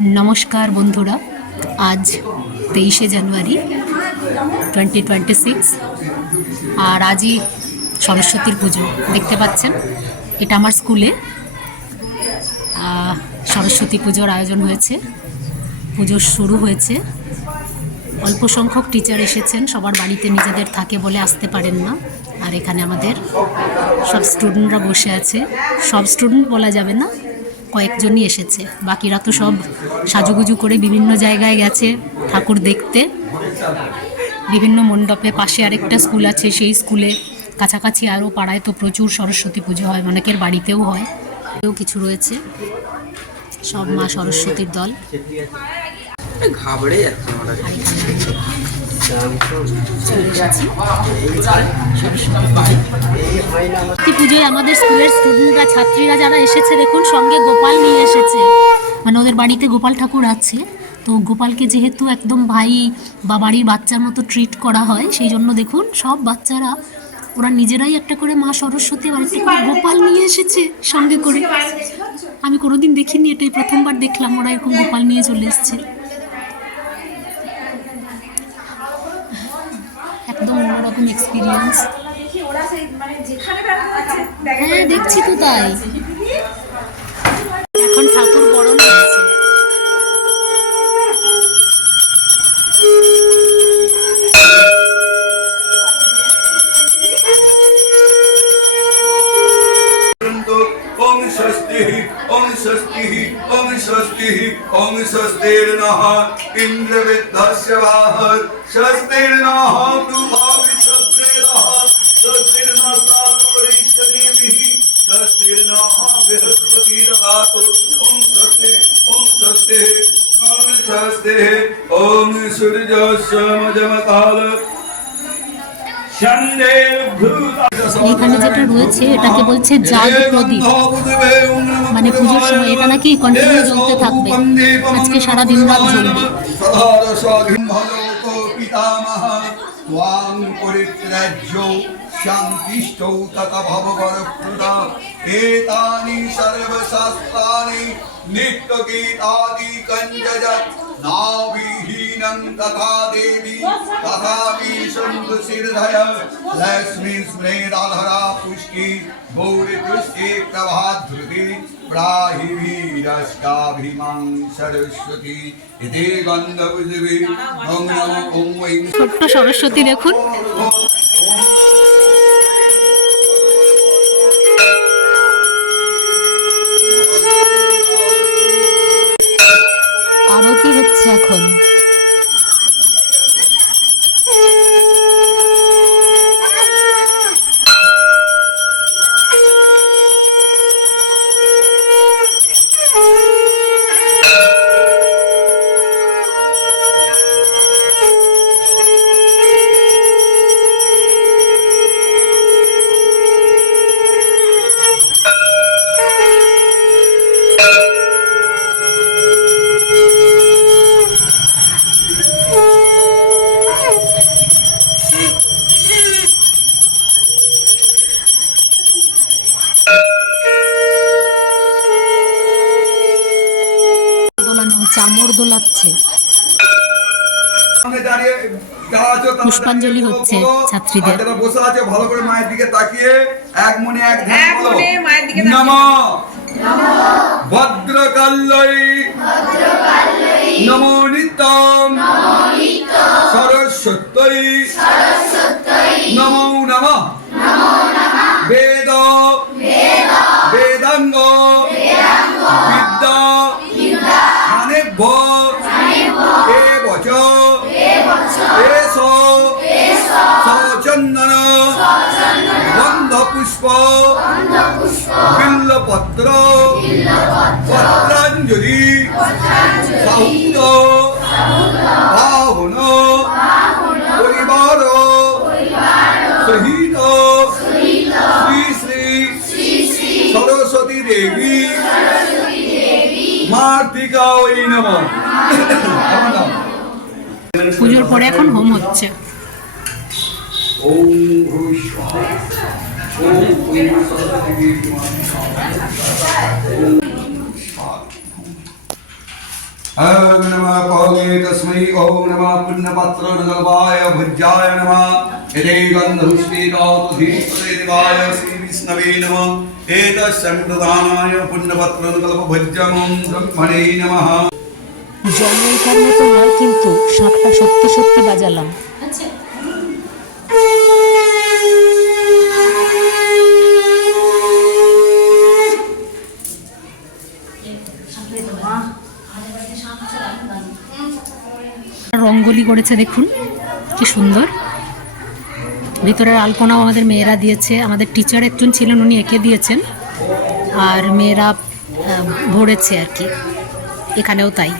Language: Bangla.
नमस्कार बंधुरा आज 23 জানুয়ারি 2026 और आज ही सरस्वती पुजो देखते पाচ্ছেন এটা আমার স্কুলে सरस्वती पुजोर आयोजन হয়েছে পুজো শুরু হয়েছে অল্প সংখ্যক টিচার এসেছেন সবার বাড়িতে নিজেদের থাকে বলে আসতে পারেন না আর এখানে আমাদের সব স্টুডেন্টরা বসে আছে সব স্টুডেন্ট বলা যাবে না কয়েকজনই এসেছে বাকিরা তো সব সাজুগুজু করে বিভিন্ন জায়গায় গেছে ঠাকুর দেখতে বিভিন্ন মণ্ডপে পাশে আরেকটা স্কুল আছে সেই স্কুলে কাছাকাছি আরও পাড়ায় তো প্রচুর সরস্বতী পুজো হয় অনেকের বাড়িতেও হয় এও কিছু রয়েছে সব মা সরস্বতীর দল ঘাবড়ে যাচ্ছে সরস্বতী পুজোয় আমাদের স্কুলের স্টুডেন্টরা ছাত্রীরা যারা এসেছে দেখুন সঙ্গে গোপাল নিয়ে এসেছে মানে ওদের বাড়িতে গোপাল ঠাকুর আছে তো গোপালকে যেহেতু একদম ভাই বা বাড়ির বাচ্চার মতো ট্রিট করা হয় সেই জন্য দেখুন সব বাচ্চারা ওরা নিজেরাই একটা করে মা সরস্বতী আর একটা করে গোপাল নিয়ে এসেছে সঙ্গে করে আমি কোনোদিন দেখিনি এটাই প্রথমবার দেখলাম ওরা এরকম গোপাল নিয়ে চলে এসছে একদম অন্যরকম এক্সপিরিয়েন্স হ্যাঁ দেখছি তো তাই এখন ঠাকুর বরণ হয়েছে ओम स्वस्तिर्नः इंद्रविद्धस्य वाहः स्वस्तिर्नः दुभाविषद्वेदः स्वस्तिर्नस्तावरिष्ठदेविः स्वस्तिर्नः बृहस्पतिर्दधातु ओम स्वस्ति ओम स्वस्ति ओम स्वस्ति ओम सूर्यस्यमजमकाल এখানে যেটা রয়েছে এটাকে বলছে জাগ প্রদীপ মানে পুজোর সময় এটা নাকি কন্টিনিউ জ্বলতে থাকবে আজকে সারা দিন রাত জ্বলবে शांतिष्ठौ तथा भववरप्रदा एतानि सर्वशास्त्राणि नित्यगीतादि कञ्जयत् नाभिहीनं तथा देवी तथा विशन्तु सिरधय लक्ष्मी स्मृदाधरा पुष्टि गौरीतुष्टि प्रभाधृति प्राहिवीरष्टाभिमां सरस्वती इति गन्धपुष्पे ॐ नमो ॐ वै ছোট্ট সরস্বতী দেখুন আরতি হচ্ছে এখন চামর দোলাচ্ছে পুষ্পাঞ্জলি হচ্ছে ছাত্রীদের বসে আছে ভালো করে মায়ের দিকে তাকিয়ে এক মনে এক ধ্যান করো নমঃ ভদ্রকাল্যৈ নমো নিত্যং সরস্বত্যৈ নমো নমঃ বেদ বেদাঙ্গ বিদ্যা ধানেভ্য এবচ এষ সচন্দন গন্ধপুষ্প বিল্লপত্র পত্রাঞ্জলি সাহুদ বাহন পরিবার সহিত শ্রী শ্রী সরস্বতী দেবী মার্তিকা ওই নমঃ পুজোর পরে এখন হোম হচ্ছে ওম ভূস্বাহা ওম সরস্বতী দেবী ॐ नमः पौले तस्मै ॐ नमः पुण्यपत्रनगल्पाय भुज्याय नमः यदे गन्धपुष्पितातुधीपदेवाय श्रीविष्णवे नमः एतस्सम्प्रदानाय पुण्यपत्रनगल्पभुज्यमं ब्रह्मणे नमः। জমইকার মতো নয়, কিন্তু শাঁখটা সত্যি সত্যি বাজালাম। রঙ্গোলি করেছে, দেখুন কি সুন্দর। ভিতরের আলপনাও আমাদের মেয়েরা দিয়েছে, আমাদের টিচার একজন ছিলেন, উনি এঁকে দিয়েছেন, আর মেয়েরা ভরেছে আর কি, এখানেও তাই।